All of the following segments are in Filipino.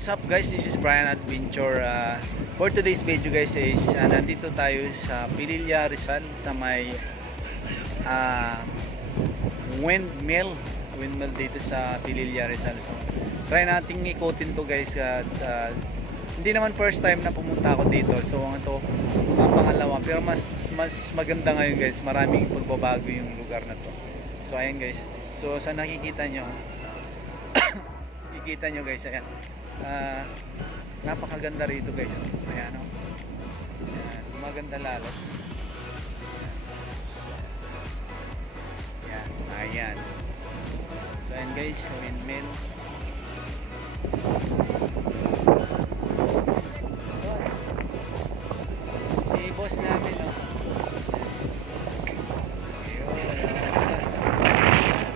What's up guys, this is Brian Adventure. For today's video guys is nandito tayo sa Pililla, Rizal sa may windmill dito sa Pililla, Rizal. So, try nating ikutin to guys at hindi naman first time na pumunta ako dito. So ito ang pangalawa, pero mas maganda ngayon guys. Maraming pagbabago yung lugar na to. So ayan guys. So sa nakikita nyo kikita nyo guys, ayan. Napakaganda rito guys. Ayan o. Ayan, maganda lalo. Ayan, ayan. So ayan guys, windmill. Si boss namin o.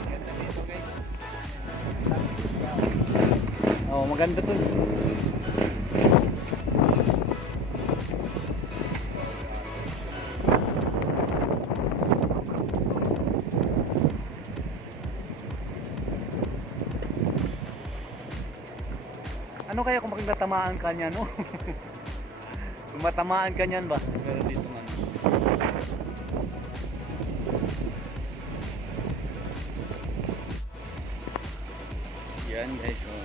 Ganda dito guys. Oh, maganda to. Ano kaya kung magtatamaan ka niyan, no? Kung matamaan ka niyan ba? Pero dito man. Yan guys, oh.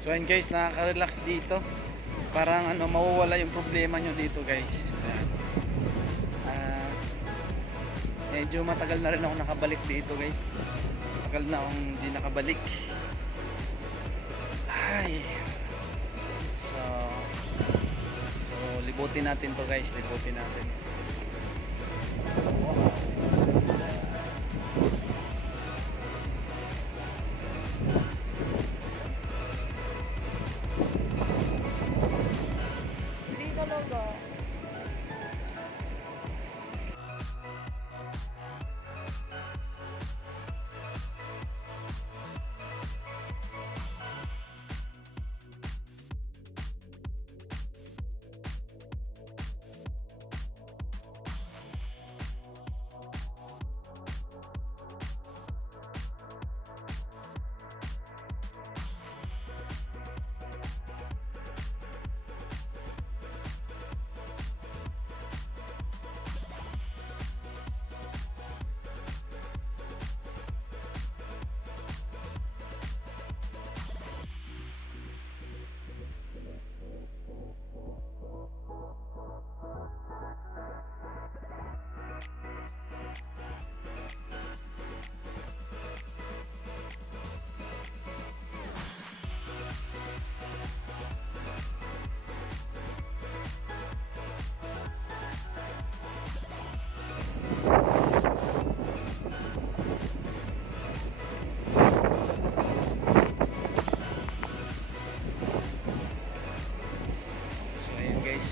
So ayun guys, nakaka-relax dito. Parang mawawala yung problema nyo dito guys. Medyo matagal na rin ako nakabalik dito guys. Matagal na akong hindi nakabalik. Ay. So libutin natin to guys, libutin natin. Wow.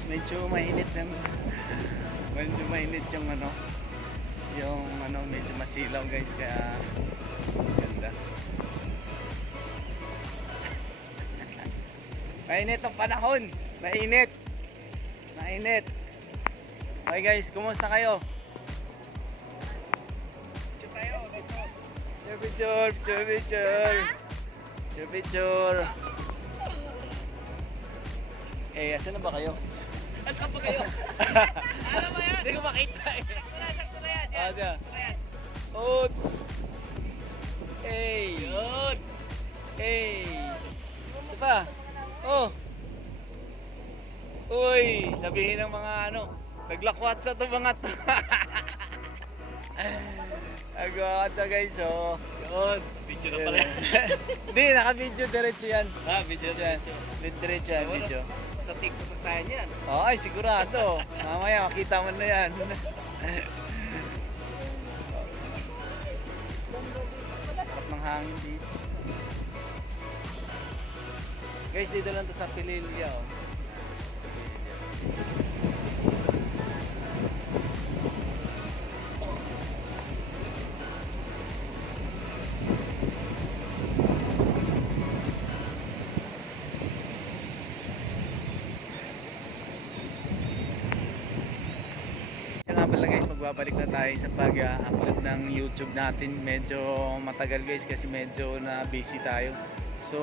Medyo mainit yung medyo masilaw guys, kaya ganda. Mainit ang panahon, mainit. Okay guys, kumusta kayo? Picture. Asan na ba kayo? Saan pa kayo? Alam mo yan? Hindi ko makita eh. Sakto na yan. Yan. Oops. Hey. Yun. Hey. Ito pa. Oh. Uy, sabihin ng mga naglakwat sa to mga to. Naglakwat guys, oh. Yun. Video na pala yan. Hindi, naka-video diretso yan. Video. Diretso yan, video. Sa TikTok na tayo niyan. Oh, ay sigurado. Mamaya makita mo na yan. Sarap ng hangin dito. Guys, dito lang to sa Pililla, oh. babalik na tayo sa pag-upload ng YouTube natin. Medyo matagal guys kasi medyo na busy tayo. So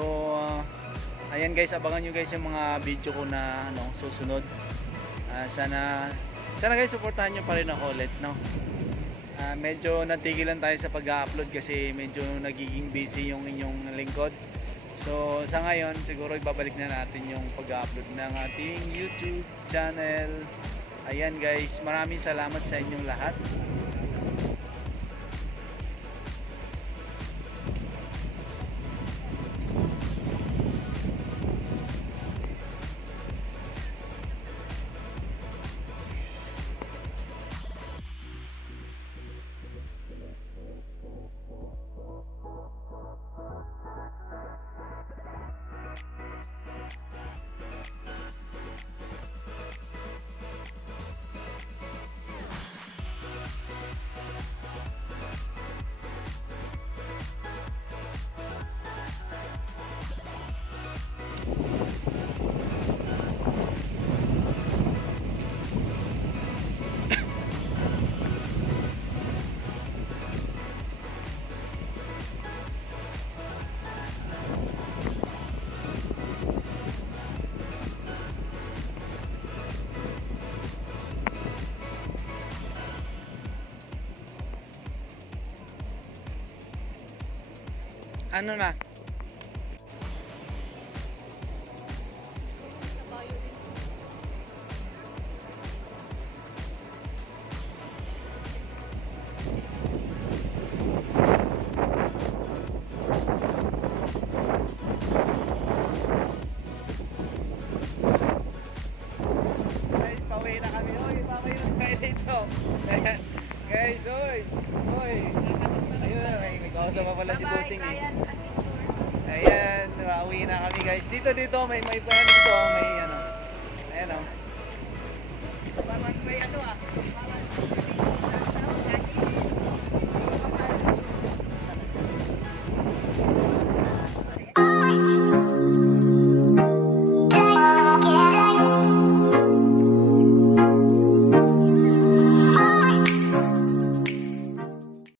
ayan guys, abangan nyo guys yung mga video ko na susunod. Sana guys suportahan nyo pa rin ako ulit, no. Medyo natigilan tayo sa pag-upload kasi medyo nagiging busy yung inyong lingkod. So sa ngayon siguro ibabalik na natin yung pag-upload ng ating YouTube channel. Ayan guys, maraming salamat sa inyong lahat. Ano na? Guys, pauwi na kami. Oy, pauwi na kayo dito. Guys, oy. Ayun na, may kausap pa pala si Bossing eh. Ayan, pauwi na kami guys. Dito, may ano dito, may ano. Ayan o.